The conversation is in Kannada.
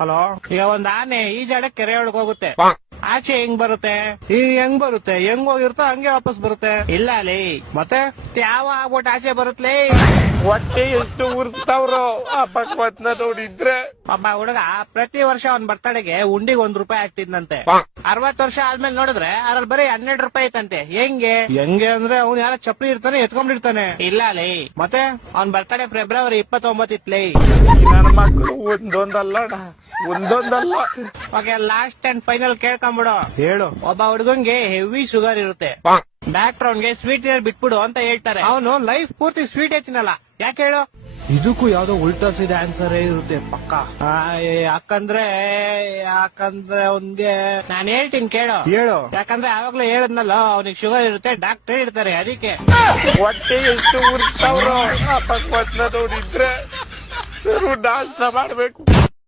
ಹಲೋ, ಈಗ ಒಂದ್ ಆನೆ ಈಜಾಡಕ್ ಕೆರೆ ಒಳಗ್ ಹೋಗುತ್ತೆ, ಆಚೆ ಹೆಂಗ್ ಬರುತ್ತೆ? ಈಗ ಹೆಂಗ್ ಬರುತ್ತೆ? ಹೆಂಗ್ ಹೋಗಿರುತ್ತೋ ಹಂಗೆ ವಾಪಸ್ ಬರುತ್ತೆ. ಇಲ್ಲ ಲೇ, ಮತ್ತೆ ಯಾವ ಆಗ್ಬಿಟ್ಟು ಆಚೆ ಬರುತ್ತಲೇ? ಹೊಟ್ಟೆ ಎಷ್ಟು ಉರ್ಸ್ತಾವ್ರೋ ಆ ಭಗವತ್ನ ನೋಡಿದ್ರೆ. ಒಬ್ಬ ಹುಡುಗ ಪ್ರತಿ ವರ್ಷ ಅವ್ನ್ ಬರ್ತಡೆಗೆ ಉಂಡಿಗೆ ₹1 ಹಾಕ್ತಿದ್ನಂತೆ. 60 ವರ್ಷ ಆದ್ಮೇಲೆ ನೋಡಿದ್ರೆ ಅದ್ರಲ್ಲಿ ಬರೀ ₹12 ಐತಂತೆ. ಹೆಂಗೆ ಅಂದ್ರೆ ಅವ್ನು ಯಾರ ಚಪ್ಪಲಿ ಇರ್ತಾನೆ ಎತ್ಕೊಂಡಿರ್ತಾನೆ. ಇಲ್ಲ ಲೇ, ಮತ್ತೆ ಅವ್ನ್ ಬರ್ತಡೆ ಫೆಬ್ರವರಿ 29 ಇತ್ಲೇ. ನನ್ನ ಮಕ್ಕಳು ಒಂದೊಂದಲ್ಲ. ಓಕೆ, ಲಾಸ್ಟ್ ಅಂಡ್ ಫೈನಲ್ ಕೇಳ್ಕೊಂಬಿಡು. ಹೇಳು. ಒಬ್ಬ ಹುಡುಗಂಗೆ ಹೆವಿ ಶುಗರ್ ಇರುತ್ತೆ, ಡಾಕ್ಟರ್ ಅವ್ನ್ಗೆ ಸ್ವೀಟ್ ಬಿಟ್ಬಿಡು ಅಂತ ಹೇಳ್ತಾರೆ. ಅವನು ಲೈಫ್ ಪೂರ್ತಿ ಸ್ವೀಟ್ ತಿನ್ನಲ್ಲ. ಯಾಕೆ ಹೇಳು? ಇದಕ್ಕೂ ಯಾವ್ದೋ ಉಲ್ಟಾ ಸೀದಾ ಆನ್ಸರ್ ಇರುತ್ತೆ ಪಕ್ಕ. ಯಾಕಂದ್ರೆ ಅವ್ನ್ಗೆ ನಾನು ಹೇಳ್ತೀನಿ ಕೇಳು. ಹೇಳು. ಯಾಕಂದ್ರೆ ಆವಾಗ್ಲೇ ಹೇಳದ್ನಲ್ಲ, ಅವ್ನಿಗೆ ಶುಗರ್ ಇರುತ್ತೆ, ಡಾಕ್ಟರ್ ಇರ್ತಾರೆ, ಅದಕ್ಕೆ. ಹೊಟ್ಟೆ ಎಷ್ಟು ಉರ್ಸ್ತಾವ್ರೋ ಆ ಭಗವತ್ನ ನೋಡಿದ್ರೆ. ಸರು ನಾಶ ಮಾಡ್ಬೇಕು.